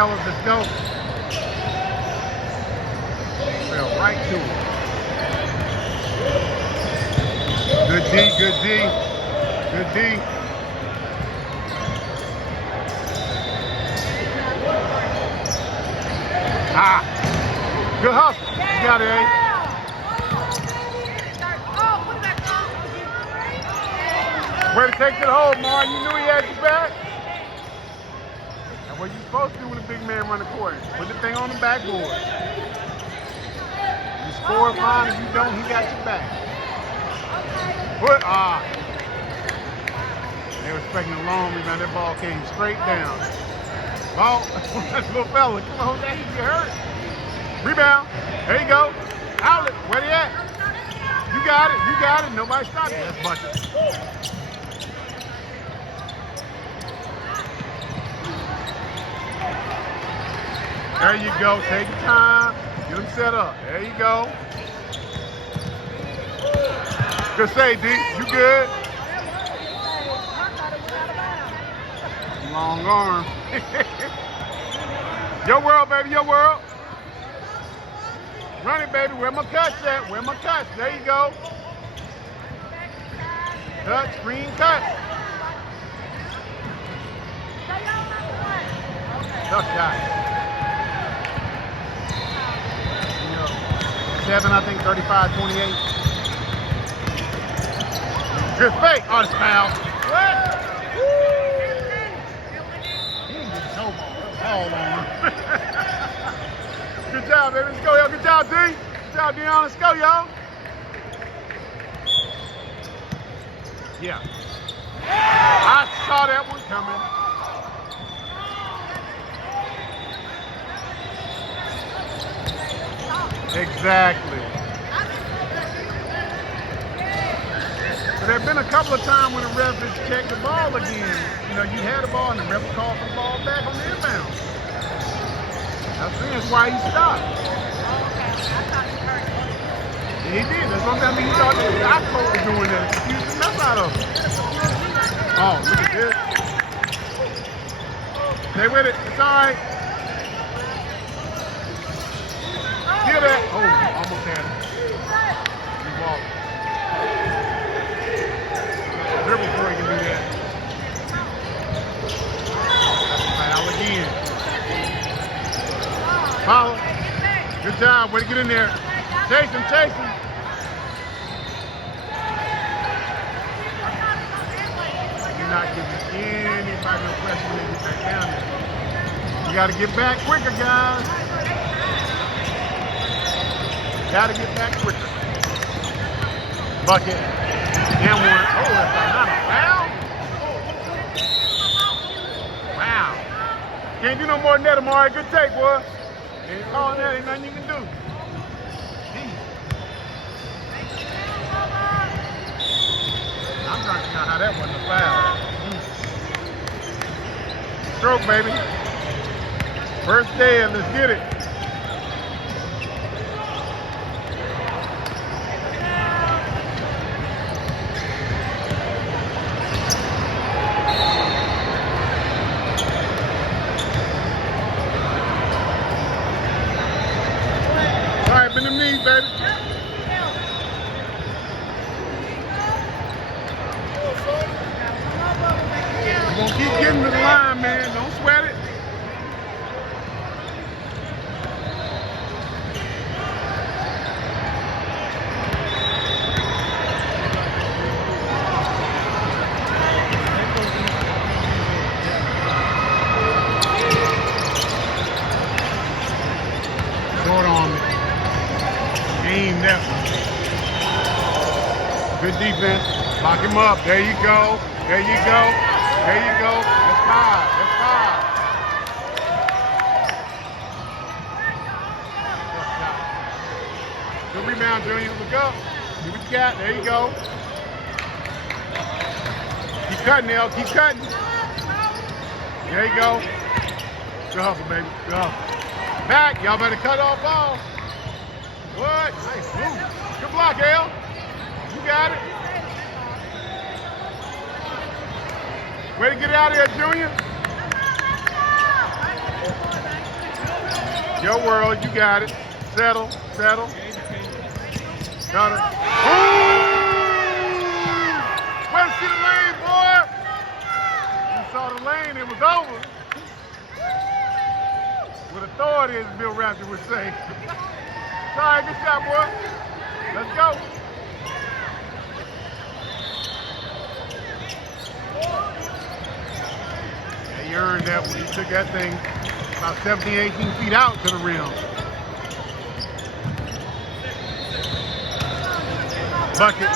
fellas. Let's go. Fell right to it. Good D, good D. Good D. Ah. Good hustle. You got it, eh? Way to take to the hole, Martin. You knew he had your back. That's what you're supposed to do when a big man run the court. Put the thing on the backboard. You score fine. If you don't, he got your back. Put, they were expecting a long rebound. That ball came straight down. Ball, that little fella. Come on, that he get hurt. Rebound. There you go. Outlet. Where they at? You got it. You got it. Nobody stopped you. That's bucket. There you go. Take your time. Get them set up. There you go. Good save, D. You good? Long arm. Your world, baby. Your world. Run it, baby. Where my cuts at? Where my cuts? There you go. Cut, screen, cut. Tough shot. 7, I think, 35-28. Good fake. Oh, it's foul. What? He didn't get no ball. All on him. Good job, baby. Let's go, y'all. Good job, D. Good job, Dion. Let's go, y'all. Yeah. I saw that one coming. Exactly. But there have been a couple of times when the ref has checked the ball again. You know, you had the ball and the ref called the ball back on the inbound. That's why he stopped. Yeah, he did. That's what I mean. He thought that I was doing that. Excuse the mess out of him. Oh, look at this. Stay with it. It's all right. Hear that? Oh, almost had it. He walked. Dribble before he can do that. Foul again. Follow. Good job. Way to get in there. Chase him, chase him. You're not giving anybody no pressure when they get back down there. You got to get back quicker, guys. Got to get back quicker. Bucket. And one. Oh, that's not a foul. Wow. Can't do no more than that, Amari. Good take, boy. Ain't calling that. Ain't nothing you can do. Jeez. I'm trying to figure out how that wasn't a foul. Stroke, baby. First down. Let's get it. Bend them knees, baby. You're going to keep getting to the line, man. Don't sweat it. Short on me. Aim that one. Good defense. Lock him up. There you go. There you go. There you go. That's 5. That's 5. Good rebound, Junior. Look up. See what you got. There you go. Keep cutting, L. Keep cutting. There you go. Good hustle, baby. Good hustle. Back. Y'all better cut off ball. What? Nice move. Good block, Al. You got it. Way to get out of here, Junior. Your world, you got it. Settle. Got it. Ooh! Way to see the lane, boy. You saw the lane, it was over. With authority, as Bill Raptor would say. Sorry, good shot, boy. Let's go. Yeah, you earned that when you took that thing about 17, 18 feet out to the rim. Bucket.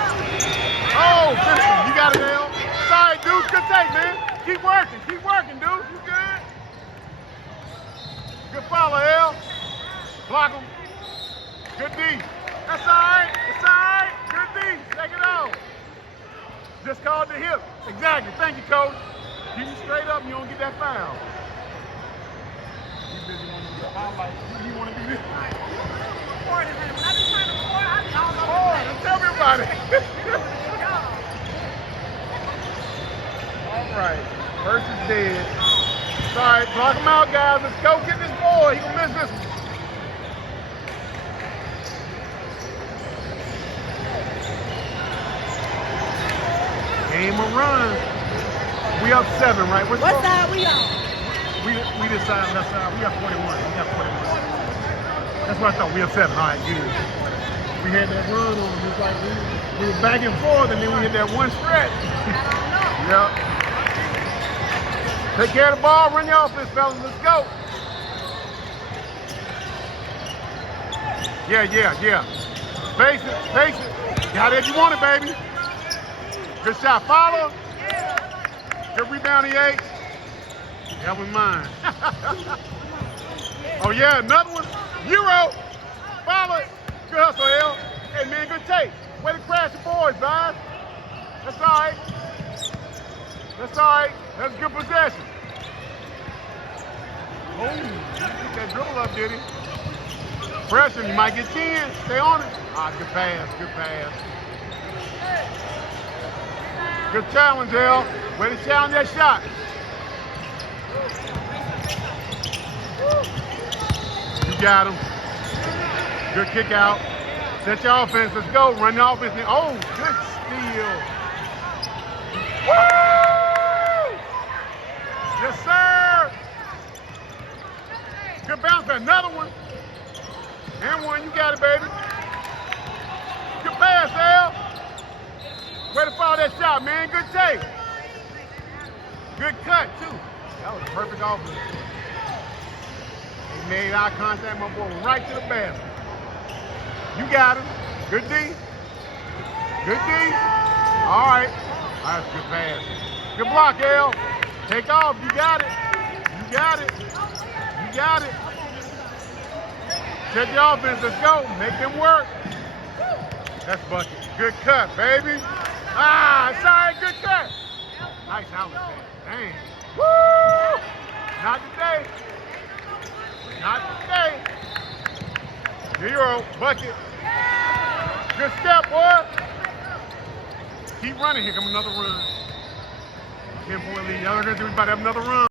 Oh, Vincent, you got it, L. Sorry, dude. Good take, man. Keep working, dude. You good? Good follow, L. Block him. Good D. That's all right. It's all right. Good D. Take it off. Just called the hip. Exactly. Thank you, coach. Keep you straight up and you don't get that foul. You busy wanting to do the highlights. You want to do this? Tell me about it. All right. First is dead. Sorry. Block him out, guys. Let's go get this boy. He gonna miss this one. Game of run. We up 7, right? What side we on? We decided left side. We got 41. That's what I thought. We up 7. All right, good. We had that run on. It was like we were back and forth, and then we hit that one stretch. Yep. Take care of the ball. Run your offense, fellas. Let's go. Yeah. Face it. Got it if you want it, baby. Good shot. Follow. Good rebound, E8. That was mine. Oh, yeah, another one. Euro. Follow it. Good hustle, L. Hey, man, good take. Way to crash the boys, guys. That's all right. That's a good possession. Oh, he picked that dribble up, did he? Pressure, you might get 10. Stay on it. Ah, good pass. Good challenge, L. Way to challenge that shot. You got him. Good kick out. Set your offense. Let's go. Run your offense. Oh, good steal. Woo! Yes, sir. Good bounce. Another one. And one. You got it, baby. Good pass, L. Way to follow that shot, man. Good take. Good cut, too. That was a perfect offense. He made eye contact, my boy, right to the basket. You got him. Good D. All right. That's a good pass. Good block, L. Take off. You got it. Set your offense. Let's go. Make them work. That's bucket. Good cut, baby. Ah, sorry. Good cut. Nice outlet, man. Dang. Woo! Not today. 0 bucket. Good step, boy. Keep running. Here come another run. 10-point lead. Y'all are going to do about to have another run.